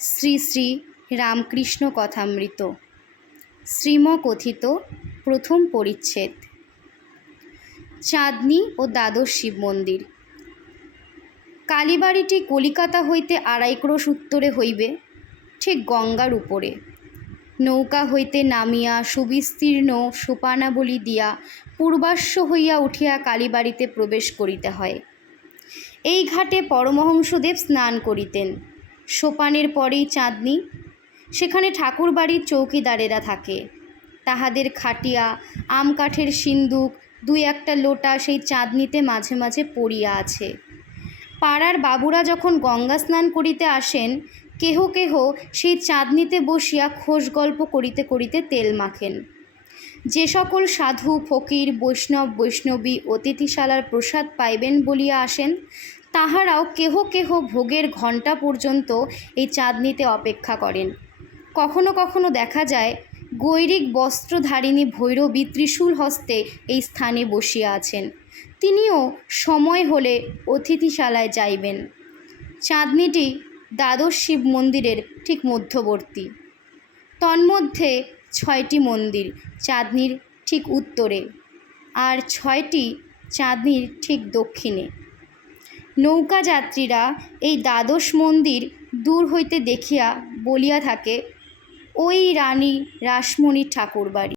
শ্রী শ্রী রামকৃষ্ণ কথামৃত শ্রীমকথিত প্রথম পরিচ্ছেদ। চাঁদনী ও দ্বাদশ শিব মন্দির। কালীবাড়িটি কলিকাতা হইতে 2.5 ক্রোশ উত্তরে হইবে, ঠিক গঙ্গার উপরে। নৌকা হইতে নামিয়া সুবিস্তীর্ণ সোপানাবলী দিয়া পূর্বাশ্ব হইয়া উঠিয়া কালীবাড়িতে প্রবেশ করিতে হয়। এই ঘাটে পরমহংসদেব স্নান করিতেন। সোপানের পরেই চাঁদনী। সেখানে ঠাকুরবাড়ির চৌকিদারেরা থাকে। তাহাদের খাটিয়া, আম কাঠের সিন্দুক, 2-1টা লোটা সেই চাঁদনীতে মাঝে মাঝে পড়িয়া আছে। পাড়ার বাবুরা যখন গঙ্গা স্নান করিতে আসেন, কেহ কেহ সেই চাঁদনীতে বসিয়া খোশ গল্প করিতে করিতে তেল মাখেন। যে সকল সাধু ফকির বৈষ্ণব বৈষ্ণবী অতিথিশালার প্রসাদ পাইবেন বলিয়া আসেন, তাহারাও কেহ কেহ ভোগের ঘণ্টা পর্যন্ত এই চাঁদনীতে অপেক্ষা করেন। কখনো কখনো দেখা যায় গৈরিক বস্ত্রধারিণী ভৈরবী ত্রিশূল হস্তে এই স্থানে বসিয়া আছেন। তিনিও সময় হলে অতিথিশালায় যাইবেন। চাঁদনীটি দ্বাদশ শিব মন্দিরের ঠিক মধ্যবর্তী। তন্মধ্যে 6টি মন্দির চাঁদনীর ঠিক উত্তরে, আর 6টি চাঁদনীর ঠিক দক্ষিণে। নৌকা যাত্রীরা এই দ্বাদশ মন্দির দূর হইতে দেখিয়া বলিয়া থাকে, ওই রানী রাসমণির ঠাকুরবাড়ি।